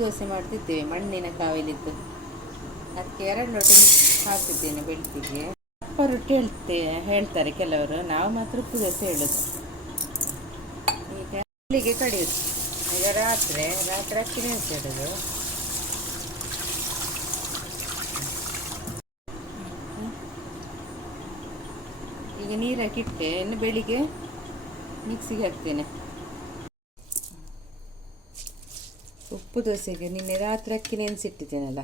ದೋಸೆ ಮಾಡ್ತಿದ್ದೇವೆ ಮಣ್ಣಿನ ಕಾವಲಿದ್ದು. ಅದಕ್ಕೆ 2 ಲೋಟ ಹಾಕ್ತಿದ್ದೇನೆ ಬೆಳ್ತಿಗೆ. ದಪ್ಪ ರೊಟ್ಟಿ ಹೇಳ್ತಾರೆ ಕೆಲವರು, ನಾವು ಮಾತ್ರ ಉಪ್ಪು ದೋಸೆ ಹೇಳೋದು. ಈಗ ಇಲ್ಲಿಗೆ ಕಡಿಯೋದು. ಈಗ ರಾತ್ರಿ ಅಕ್ಕಿ ನೆನೆಸಿಡೋದು. ಈಗ ನೀರು ಹಾಕಿಟ್ಟೆ, ಇನ್ನು ಬೆಳಿಗ್ಗೆ ಮಿಕ್ಸಿಗೆ ಹಾಕ್ತೇನೆ. ಉಪ್ಪು ದೋಸೆಗೆ ನಿನ್ನೆ ರಾತ್ರಿ ಅಕ್ಕಿ ನೆನೆಸಿಟ್ಟಿದ್ದೇನಲ್ಲ,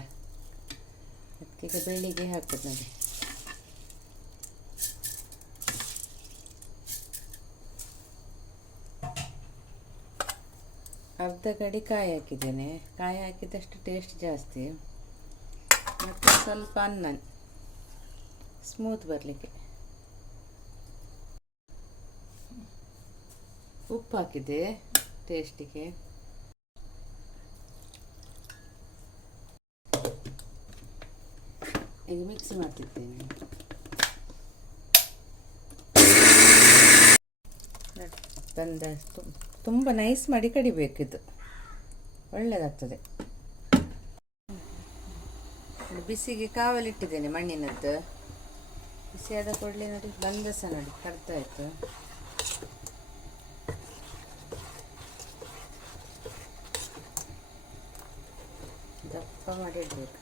ಅದಕ್ಕೆ ಈಗ ಬೆಳಿಗ್ಗೆ ಹಾಕೋದು ನೋಡಿ. ಅರ್ಧ ಕಡಿ ಕಾಯಿ ಹಾಕಿದ್ದೇನೆ. ಕಾಯಿ ಹಾಕಿದಷ್ಟು ಟೇಸ್ಟ್ ಜಾಸ್ತಿ. ಮತ್ತು ಸ್ವಲ್ಪ ಅನ್ನ ಸ್ಮೂತ್ ಬರಲಿಕ್ಕೆ. ಉಪ್ಪು ಹಾಕಿದೆ ಟೇಸ್ಟಿಗೆ. ಈಗ ಮಿಕ್ಸಿ ಮಾಡ್ತಿದ್ದೇನೆ. ತುಂಬ ನೈಸ್ ಮಾಡಿ ಕಡಿಬೇಕಿದು, ಒಳ್ಳೆಯದಾಗ್ತದೆ. ಬಿಸಿಗೆ ಕಾವಲಿಟ್ಟಿದ್ದೇನೆ ಮಣ್ಣಿನದ್ದು. ಬಿಸಿಯಾದ ಕೂಡಲೇ ನೋಡಿ ಬಂದಸ ನೋಡಿ ಕರ್ತಾಯಿತು. ದಪ್ಪ ಮಾಡಿ ಇಡಬೇಕು.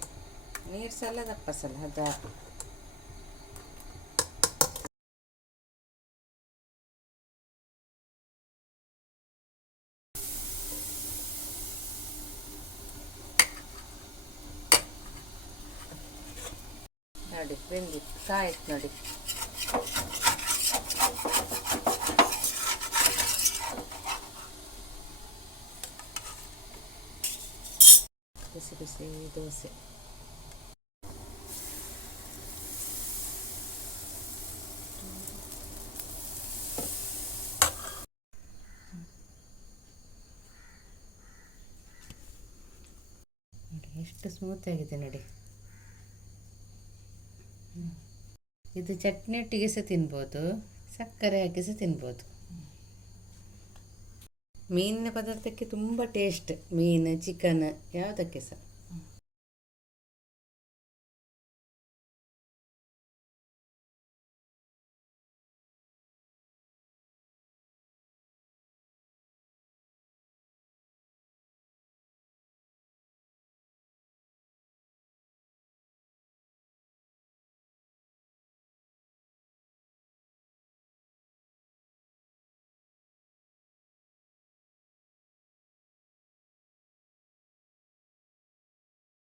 ನೀರು ಸಲ ದಪ್ಪ ಸಲ ಅದ. ನೋಡಿ ಬೆಂದಿತ್ತು, ಕಾಯ್ತು ನೋಡಿ. ಬಿಸಿ ಬಿಸಿ ದೋಸೆ. ನೋಡಿ ಎಷ್ಟು ಸ್ಮೂತ್ ಆಗಿದೆ ನೋಡಿ. ಇದು ಚಟ್ನಿ ಒಟ್ಟಿಗೆ ಸಹ ತಿನ್ಬೋದು, ಸಕ್ಕರೆ ಹಾಕಿ ಸಹ ತಿನ್ಬೋದು. ಮೀನಿನ ಪದಾರ್ಥಕ್ಕೆ ತುಂಬ ಟೇಸ್ಟ್. ಮೀನು, ಚಿಕನ್ ಯಾವುದಕ್ಕೆ ಸಹ.